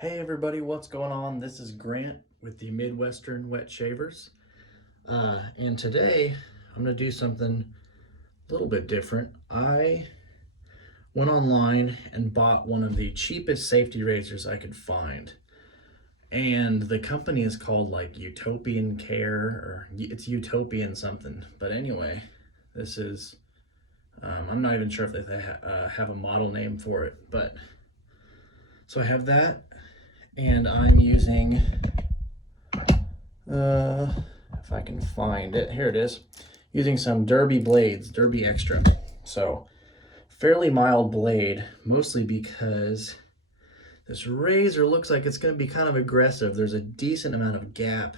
Hey everybody, what's going on? This is Grant with the Midwestern Wet Shavers. And today I'm going to do something a little bit different. I went online and bought one of the cheapest safety razors I could find. And the company is called like Utopian Care, or it's Utopian something. But anyway, this is, I'm not even sure if they have a model name for it. But so I have that. And I'm using, if I can find it, here it is, using some Derby blades, Derby Extra. So fairly mild blade, mostly because this razor looks like it's going to be kind of aggressive. There's a decent amount of gap.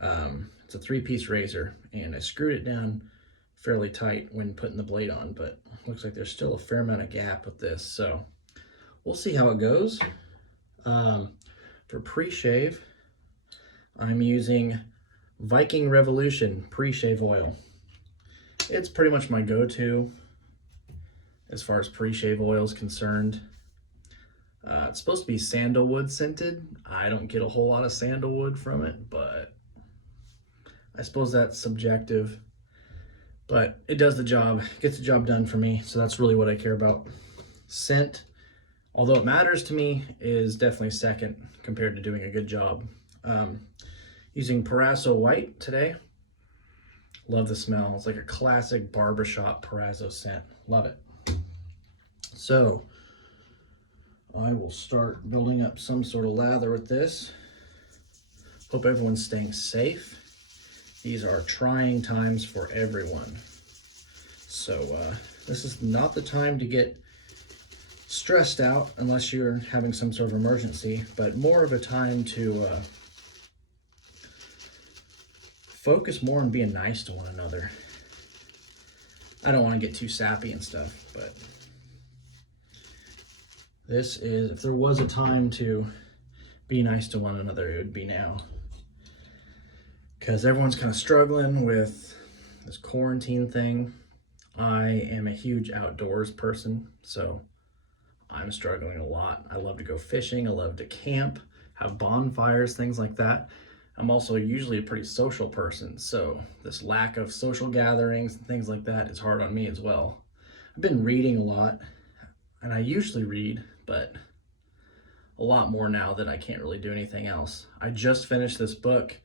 It's a 3-piece razor, and I screwed it down fairly tight when putting the blade on, but looks like there's still a fair amount of gap with this. So we'll see how it goes. For pre-shave, I'm using Viking Revolution pre-shave oil. It's pretty much my go-to as far as pre-shave oil is concerned. It's supposed to be sandalwood scented. I don't get a whole lot of sandalwood from it, but I suppose that's subjective. But it does the job, gets the job done for me, so that's really what I care about. Scent, although it matters to me, is definitely second compared to doing a good job. Using Proraso White today. Love the smell. It's like a classic barbershop Proraso scent. Love it. So I will start building up some sort of lather with this. Hope everyone's staying safe. These are trying times for everyone. So this is not the time to get stressed out unless you're having some sort of emergency, but more of a time to focus more on being nice to one another. I don't want to get too sappy and stuff, but this is, if there was a time to be nice to one another, it would be now. Because everyone's kind of struggling with this quarantine thing. I am a huge outdoors person, so I'm struggling a lot. I love to go fishing, I love to camp, have bonfires, things like that. I'm also usually a pretty social person, so this lack of social gatherings and things like that is hard on me as well. I've been reading a lot, and I usually read, but a lot more now that I can't really do anything else. I just finished this book.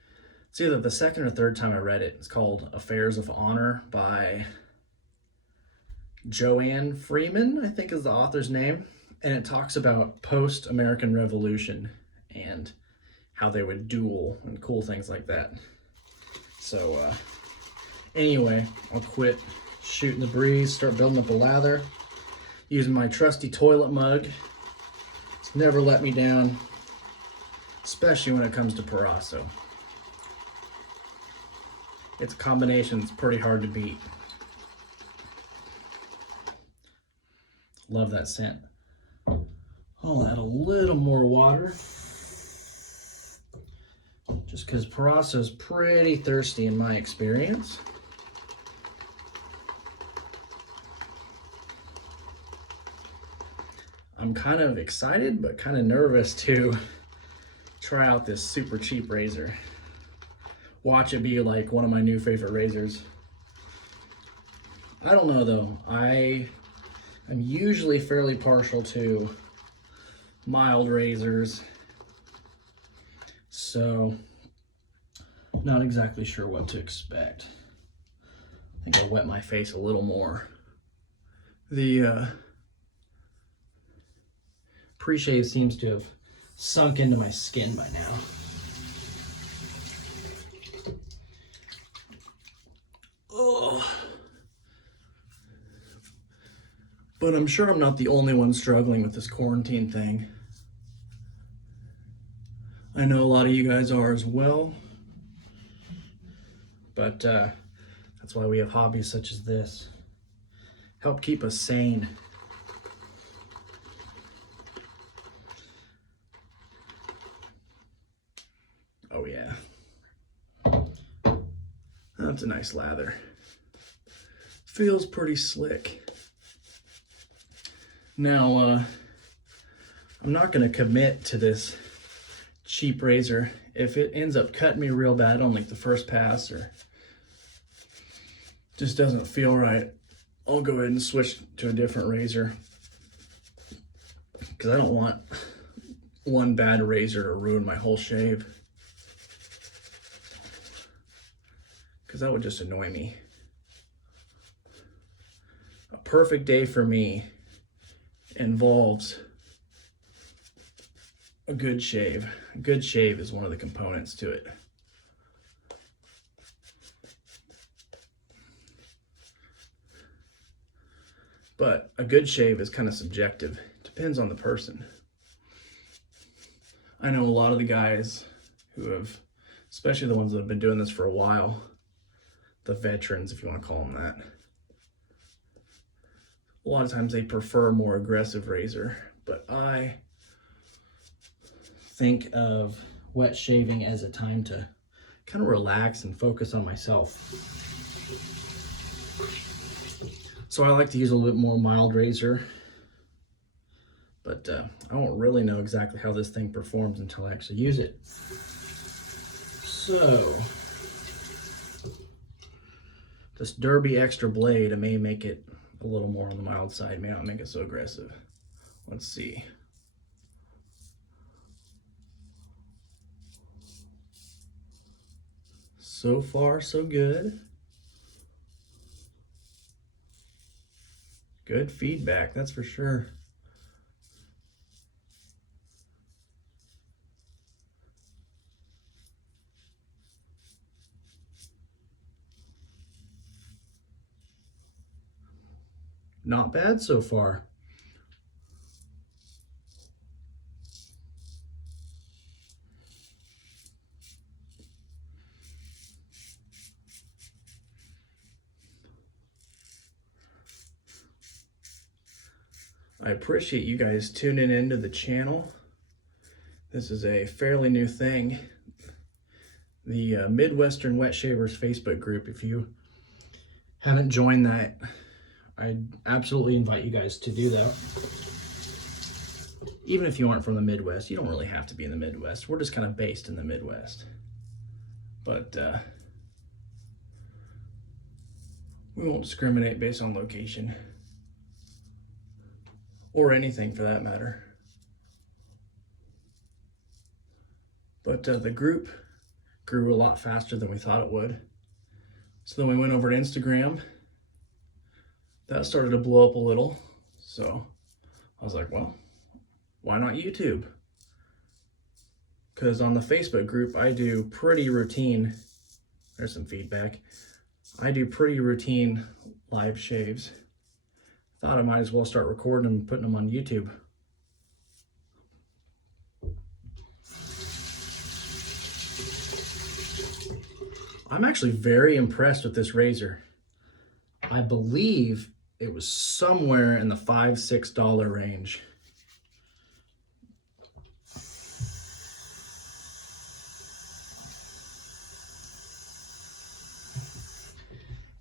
It's either the second or third time I read it. It's called Affairs of Honor by Joanne Freeman, I think is the author's name. And it talks about post-American Revolution and how they would duel and cool things like that. So anyway, I'll quit shooting the breeze, start building up a lather, using my trusty toilet mug. It's never let me down, especially when it comes to Proraso. It's a combination that's pretty hard to beat. Love that scent. I'll add a little more water, just because Proraso is pretty thirsty in my experience. I'm kind of excited, but kind of nervous to try out this super cheap razor. Watch it be like one of my new favorite razors. I don't know though. I'm usually fairly partial to mild razors, so not exactly sure what to expect. I think I'll wet my face a little more. The pre-shave seems to have sunk into my skin by now. Ugh. But I'm sure I'm not the only one struggling with this quarantine thing. I know a lot of you guys are as well. But that's why we have hobbies such as this. Help keep us sane. Oh yeah. That's a nice lather. Feels pretty slick. Now, I'm not going to commit to this cheap razor. If it ends up cutting me real bad on like the first pass or just doesn't feel right, I'll go ahead and switch to a different razor, because I don't want one bad razor to ruin my whole shave, because that would just annoy me. A perfect day for me involves a good shave. A good shave is one of the components to it. But a good shave is kind of subjective. It depends on the person. I know a lot of the guys who have, especially the ones that have been doing this for a while, the veterans, if you want to call them that, a lot of times they prefer a more aggressive razor, but I think of wet shaving as a time to kind of relax and focus on myself. So I like to use a little bit more mild razor, but I won't really know exactly how this thing performs until I actually use it. So this Derby Extra blade, may make it a little more on the mild side, may not make it so aggressive. Let's see. So far, so good. Good feedback, that's for sure. Not bad so far. I appreciate you guys tuning into the channel. This is a fairly new thing. The Midwestern Wet Shavers Facebook group, if you haven't joined that, I absolutely invite you guys to do that. Even if you aren't from the Midwest, you don't really have to be in the Midwest. We're just kind of based in the Midwest. But we won't discriminate based on location. Or anything for that matter. But the group grew a lot faster than we thought it would. So then we went over to Instagram. That started to blow up a little. So I was like, well, why not YouTube? Because on the Facebook group, I do pretty routine, there's some feedback. I do pretty routine live shaves. Thought I might as well start recording them and putting them on YouTube. I'm actually very impressed with this razor. I believe it was somewhere in the $5–6 range.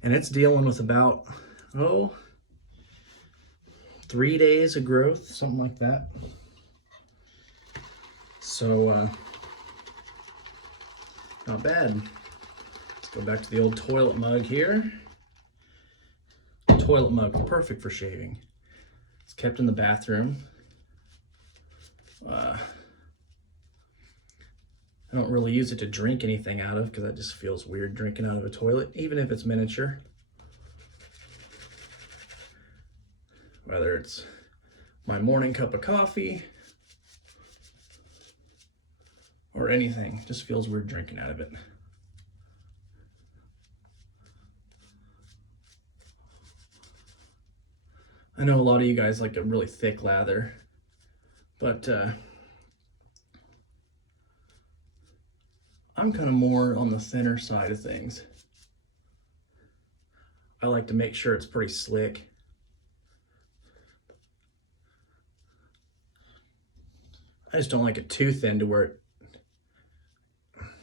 And it's dealing with about, 3 days of growth, something like that. So, not bad. Let's go back to the old toilet mug here. Toilet mug, perfect for shaving. It's kept in the bathroom. I don't really use it to drink anything out of, because that just feels weird drinking out of a toilet, even if it's miniature. Whether it's my morning cup of coffee or anything, it just feels weird drinking out of it. I know a lot of you guys like a really thick lather, but I'm kind of more on the thinner side of things. I like to make sure it's pretty slick. I just don't like it too thin to where it,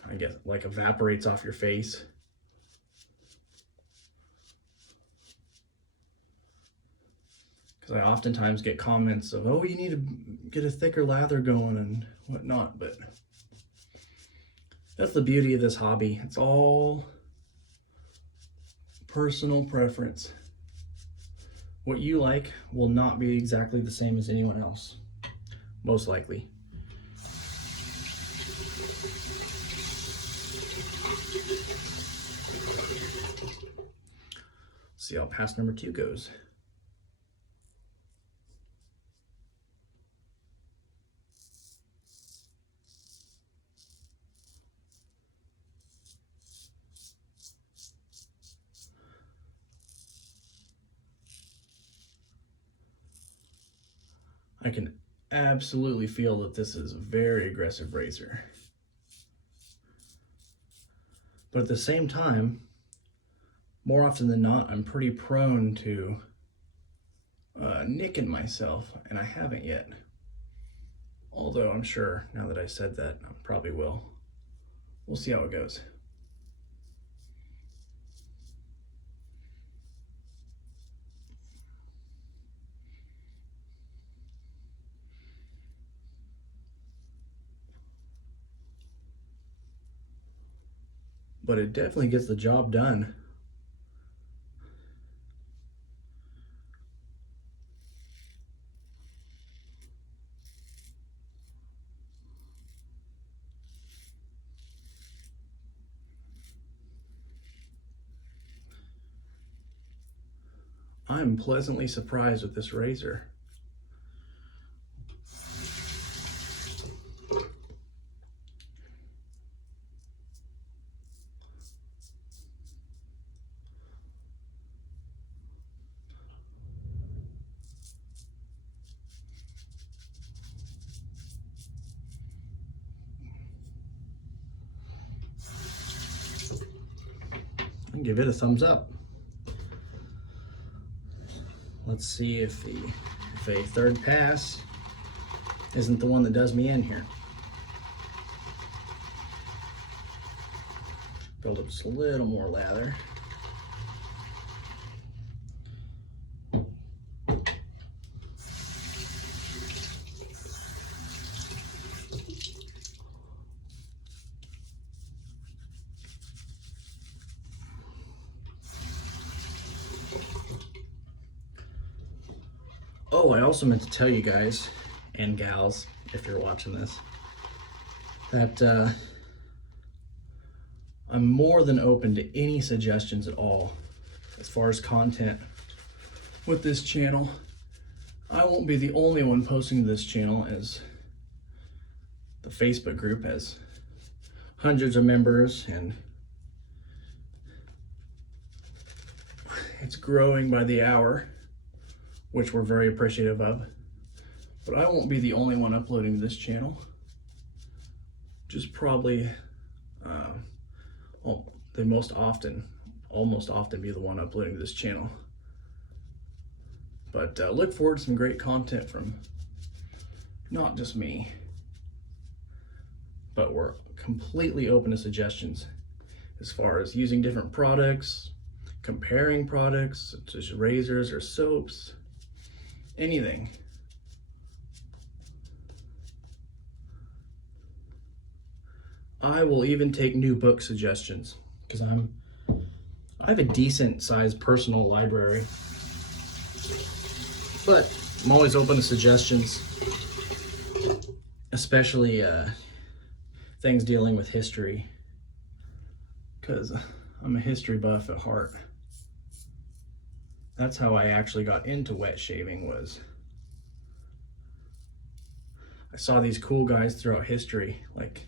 I guess, like evaporates off your face. Because because I oftentimes get comments of, oh, you need to get a thicker lather going and whatnot, but that's the beauty of this hobby. It's all personal preference. What you like will not be exactly the same as anyone else, most likely. See how pass number 2 goes. I can absolutely feel that this is a very aggressive razor. But at the same time, more often than not, I'm pretty prone to nicking myself, and I haven't yet. Although I'm sure, now that I said that, I probably will. We'll see how it goes. But it definitely gets the job done. I'm pleasantly surprised with this razor. And give it a thumbs up. Let's see if a third pass isn't the one that does me in here. Build up just a little more lather. Oh, I also meant to tell you guys and gals, if you're watching this, that I'm more than open to any suggestions at all as far as content with this channel. I won't be the only one posting to this channel, as the Facebook group has hundreds of members and it's growing by the hour, which we're very appreciative of. But I won't be the only one uploading to this channel. Just probably they almost often be the one uploading to this channel. But look forward to some great content from not just me, but we're completely open to suggestions as far as using different products, comparing products, such as razors or soaps, anything. I will even take new book suggestions, because I have a decent sized personal library, but I'm always open to suggestions, especially things dealing with history, because I'm a history buff at heart. That's how I actually got into wet shaving. Was I saw these cool guys throughout history, like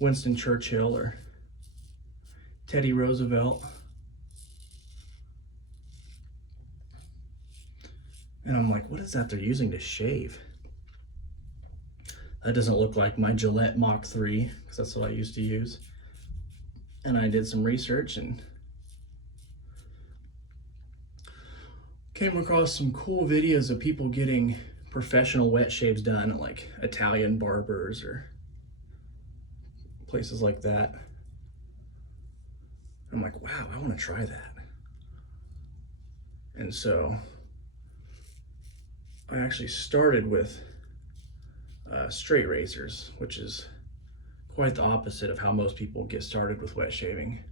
Winston Churchill or Teddy Roosevelt. And I'm like, what is that they're using to shave? That doesn't look like my Gillette Mach 3, because that's what I used to use. And I did some research and came across some cool videos of people getting professional wet shaves done at like Italian barbers or places like that. I'm like, wow, I want to try that. And so I actually started with straight razors, which is quite the opposite of how most people get started with wet shaving.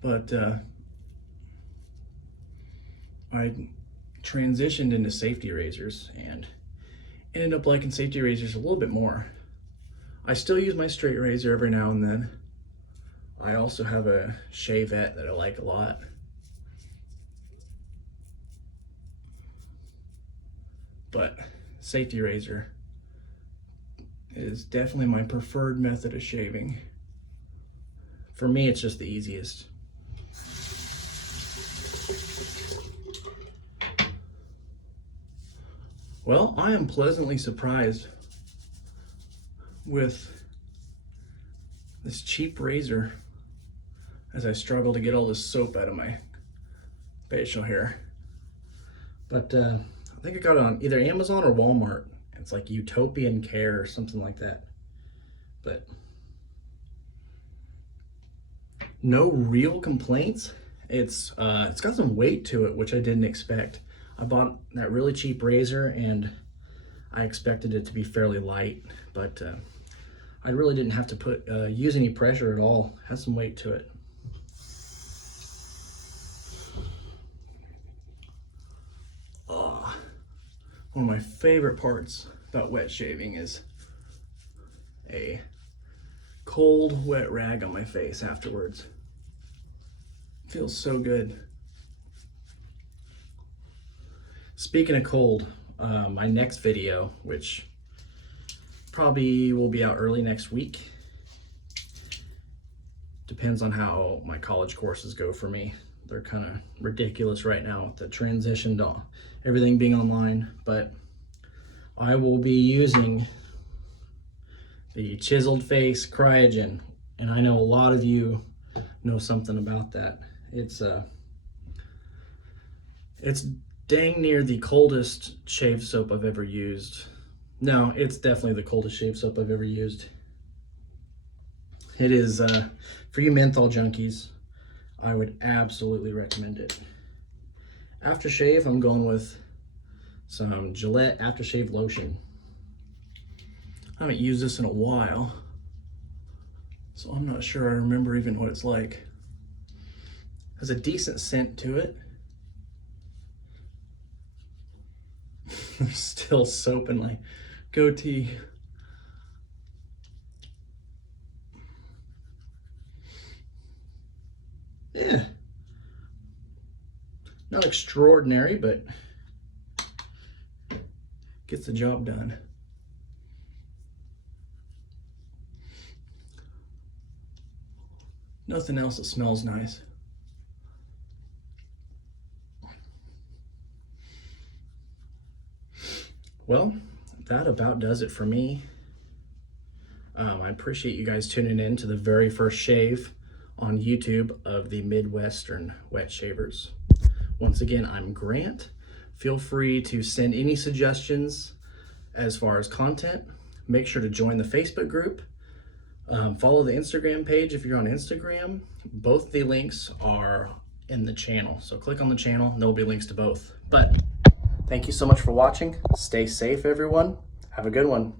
But I transitioned into safety razors and ended up liking safety razors a little bit more. I still use my straight razor every now and then. I also have a Shavette that I like a lot. But safety razor is definitely my preferred method of shaving. For me, it's just the easiest. Well, I am pleasantly surprised with this cheap razor as I struggle to get all this soap out of my facial hair. But I think I got it on either Amazon or Walmart. It's like Utopian Care or something like that. But no real complaints. It's got some weight to it, which I didn't expect. I bought that really cheap razor and I expected it to be fairly light, but I really didn't have to use any pressure at all. It has some weight to it. One of my favorite parts about wet shaving is a cold, wet rag on my face afterwards. It feels so good. Speaking of cold, my next video, which probably will be out early next week, depends on how my college courses go for me. They're kind of ridiculous right now with the transition to everything being online, but I will be using the Chiseled Face Cryogen, and I know a lot of you know something about that. It's dang near the coldest shave soap I've ever used. No, it's definitely the coldest shave soap I've ever used. It is, for you menthol junkies, I would absolutely recommend it. Aftershave, I'm going with some Gillette aftershave lotion. I haven't used this in a while, so I'm not sure I remember even what it's like. It has a decent scent to it. There's still soap in my goatee. Yeah. Not extraordinary, but gets the job done. Nothing else that smells nice. Well, that about does it for me. I appreciate you guys tuning in to the very first shave on YouTube of the Midwestern Wet Shavers. Once again, I'm Grant. Feel free to send any suggestions as far as content. Make sure to join the Facebook group. Follow the Instagram page if you're on Instagram. Both the links are in the channel. So click on the channel and there'll be links to both. But thank you so much for watching. Stay safe, everyone. Have a good one.